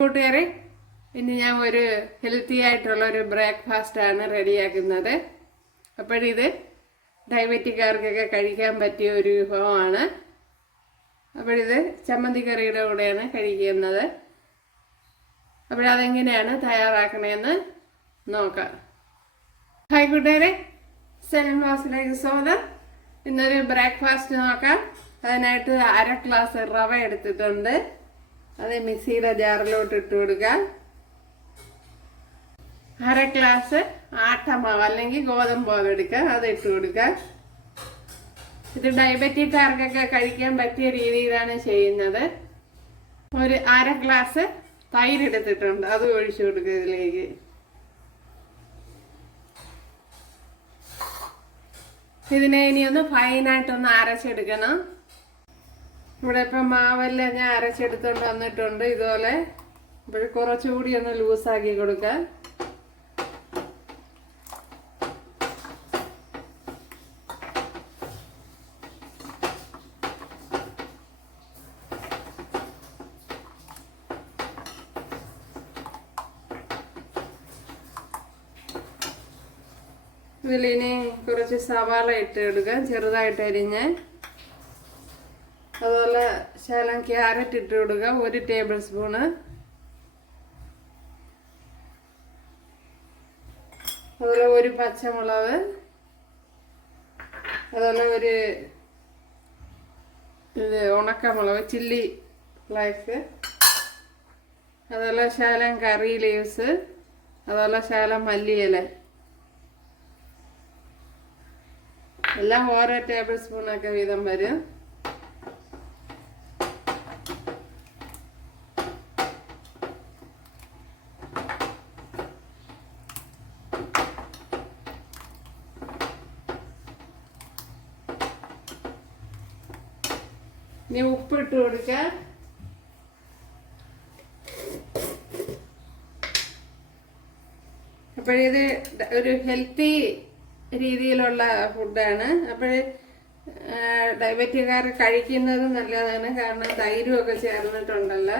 കൂട്ടുകാരെ, ഇന്ന് ഞാൻ ഒരു ഹെൽത്തി ആയിട്ടുള്ള ഒരു ബ്രേക്ക്ഫാസ്റ്റ് ആണ് റെഡിയാക്കുന്നത്. അപ്പോഴിത് ഡയബറ്റിക്കാർക്കൊക്കെ കഴിക്കാൻ പറ്റിയ ഒരു വിഭവമാണ്. അപ്പോഴിത് ചമ്മന്തി കറിയുടെ കൂടെയാണ് കഴിക്കുന്നത്. അപ്പോഴതെങ്ങനെയാണ് തയ്യാറാക്കണതെന്ന് നോക്കാം. ഹായ് കൂട്ടുകാരെ, സെലൻ ക്ലാസ്സിലേക്ക് സ്വാഗതം. ഇന്നൊരു ബ്രേക്ക്ഫാസ്റ്റ് നോക്കാം. അതിനായിട്ട് 1/2 ഗ്ലാസ് റവ എടുത്തിട്ടുണ്ട്. അത് മിക്സിയുടെ ജാറിലോട്ട് ഇട്ട് കൊടുക്കുക. 1/2 ഗ്ലാസ് ആട്ടമാവ് അല്ലെങ്കിൽ ഗോതമ്പ് എടുക്കുക, അത് ഇട്ട് കൊടുക്കുക. ഇത് ഡയബറ്റിക്കാർക്കൊക്കെ കഴിക്കാൻ പറ്റിയ രീതിയിലാണ് ചെയ്യുന്നത്. ഒരു 1/2 ഗ്ലാസ് തൈര് എടുത്തിട്ടുണ്ട്, അത് ഒഴിച്ചു കൊടുക്കുക ഇതിലേക്ക്. ഇതിനെ ഇനിയൊന്ന് ഫൈനായിട്ടൊന്ന് അരച്ചെടുക്കണം. ഇവിടെ ഇപ്പം മാവെല്ലാം ഞാൻ അരച്ചെടുത്തോണ്ട് വന്നിട്ടുണ്ട്. ഇതുപോലെ ഇപ്പോൾ കുറച്ചുകൂടി ഒന്ന് ലൂസാക്കി കൊടുക്കാം. ഇതിലിനി കുറച്ച് സവാള ഇട്ട് എടുക്കാം, ചെറുതായിട്ട് അരിഞ്ഞ്. അതുപോലെ ശകലം ക്യാരറ്റ് ഇട്ട് കൊടുക്കുക, 1 ടേബിൾ സ്പൂണ്. അതുപോലെ 1 പച്ചമുളക്, അതുപോലെ ഒരു ഉണക്കമുളക് ചില്ലി ഫ്ലേക്സ്, അതുപോലെ ശകലം കറി ലീവ്സ്, അതുപോലെ ശകലം മല്ലിയില, എല്ലാം ഓരോ ടേബിൾ സ്പൂണൊക്കെ വീതം വരും. ഇനി ഉപ്പിട്ട് കൊടുക്കുക. അപ്പോഴിത് ഒരു ഹെൽത്തി രീതിയിലുള്ള ഫുഡാണ്. അപ്പോൾ ഡയബറ്റിക്കാർ കഴിക്കുന്നത് നല്ലതാണ്, കാരണം തൈരും ഒക്കെ ചേർന്നിട്ടുണ്ടല്ലോ.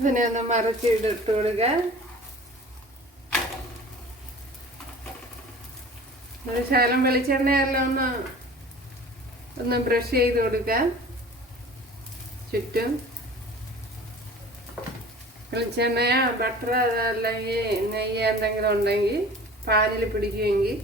ഇതിനെ ഒന്ന് മറിച്ചിട്ട് കൊടുക്കുക. ഒരു ശകലം വെളിച്ചെണ്ണയെല്ലാം ഒന്ന് ബ്രഷ് ചെയ്ത് കൊടുക്കുക ചുറ്റും. വെളിച്ചെണ്ണയോ ബട്ടർ അതല്ലെങ്കിൽ നെയ്യ് എന്തെങ്കിലും ഉണ്ടെങ്കിൽ പാനിൽ പിടിക്കുമെങ്കിൽ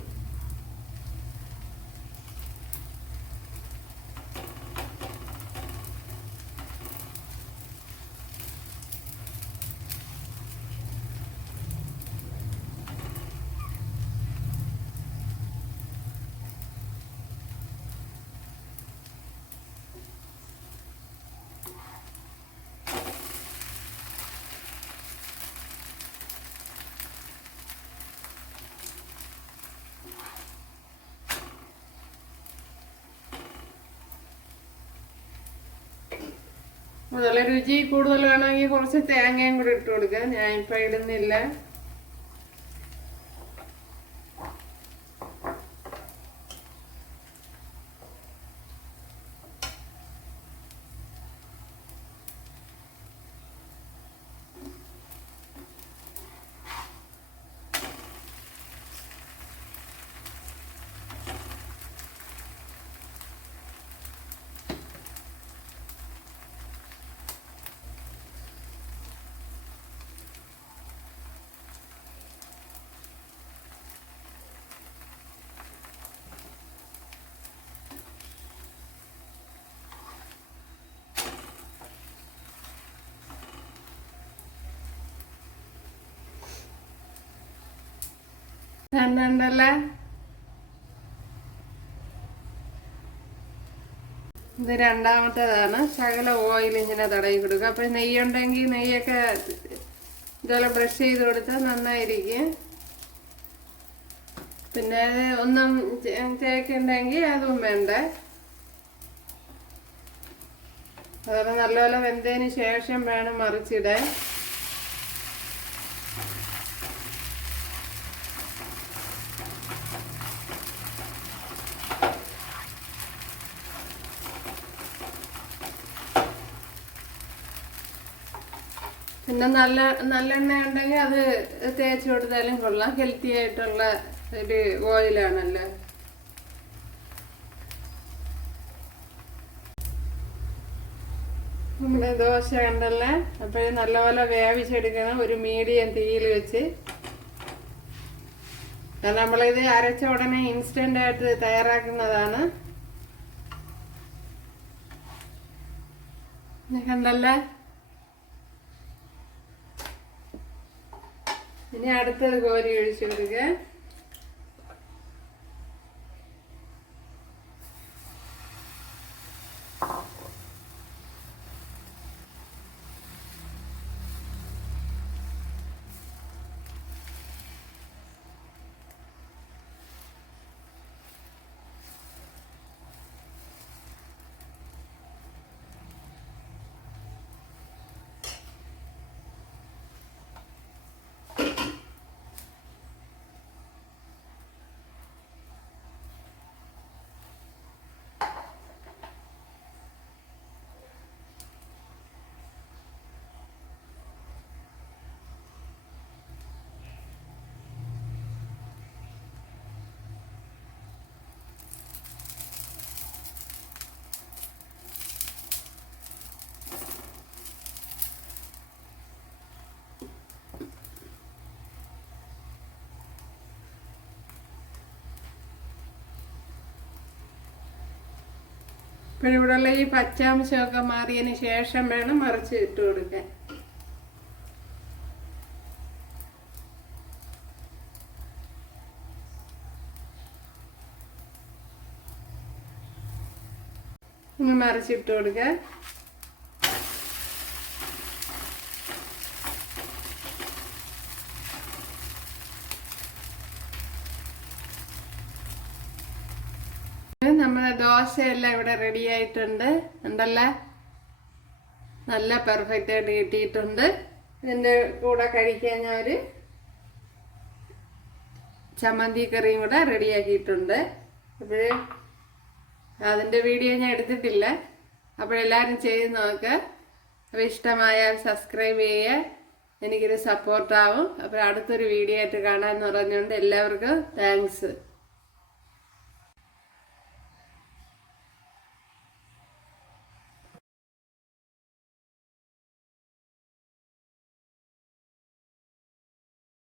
അതുപോലെ രുചി കൂടുതൽ വേണമെങ്കിൽ കുറച്ച് തേങ്ങയും കൂടി ഇട്ട് കൊടുക്കുക. ഞാനിപ്പോൾ ഇടുന്നില്ല. കണ്ടല്ലേ, ഇത് രണ്ടാമത്തേതാണ്. ശകല ഓയിൽ ഇങ്ങനെ തടയി കൊടുക്കുക. അപ്പം നെയ്യുണ്ടെങ്കിൽ നെയ്യൊക്കെ ഇതുപോലെ ബ്രഷ് ചെയ്ത് കൊടുത്താൽ നന്നായിരിക്കും. പിന്നെ ഒന്നും ചേക്കുണ്ടെങ്കിൽ അതും വേണ്ട. അത് നല്ലപോലെ വെന്തതിന് ശേഷം വേണം മറിച്ചിടാൻ. പിന്നെ നല്ലെണ്ണ ഉണ്ടെങ്കിൽ അത് തേച്ച് കൊടുത്താലും കൊള്ളാം. ഹെൽത്തി ആയിട്ടുള്ള ഒരു ഓയിലാണല്ലോ. നമ്മുടെ ദോശ കണ്ടല്ലേ. അപ്പോൾ നല്ലപോലെ വേവിച്ചെടുക്കണം ഒരു മീഡിയം തീയിൽ വെച്ച്. കാരണം നമ്മളിത് അരച്ച ഉടനെ ഇൻസ്റ്റന്റ് ആയിട്ട് തയ്യാറാക്കുന്നതാണ്. കണ്ടല്ലേ. ഇനി അടുത്തത് കോരി ഒഴിച്ചു കൊടുക്കുക. ഇവിടെയുള്ള ഈ പച്ചാംശമൊക്കെ മാറിയതിന് ശേഷം വേണം മറിച്ച് ഇട്ട് കൊടുക്കാൻ. ഇനി മറിച്ചിട്ട് കൊടുക്കുക. നമ്മുടെ ദോശയെല്ലാം ഇവിടെ റെഡി ആയിട്ടുണ്ട്. ഉണ്ടല്ലേ, നല്ല പെർഫെക്റ്റ് ആയിട്ട് കിട്ടിയിട്ടുണ്ട്. ഇതിൻ്റെ കൂടെ കഴിക്കാൻ ഞാൻ ഒരു ചമ്മന്തി കറിയും കൂടെ റെഡിയാക്കിയിട്ടുണ്ട്. അപ്പോൾ അതിൻ്റെ വീഡിയോ ഞാൻ എടുത്തിട്ടില്ല. അപ്പോഴെല്ലാവരും ചെയ്ത് നോക്കുക. അപ്പോൾ ഇഷ്ടമായാൽ സബ്സ്ക്രൈബ് ചെയ്യുക, എനിക്കൊരു സപ്പോർട്ടാവും. അപ്പോൾ അടുത്തൊരു വീഡിയോ ആയിട്ട് കാണാമെന്ന് പറഞ്ഞുകൊണ്ട് എല്ലാവർക്കും താങ്ക്സ്.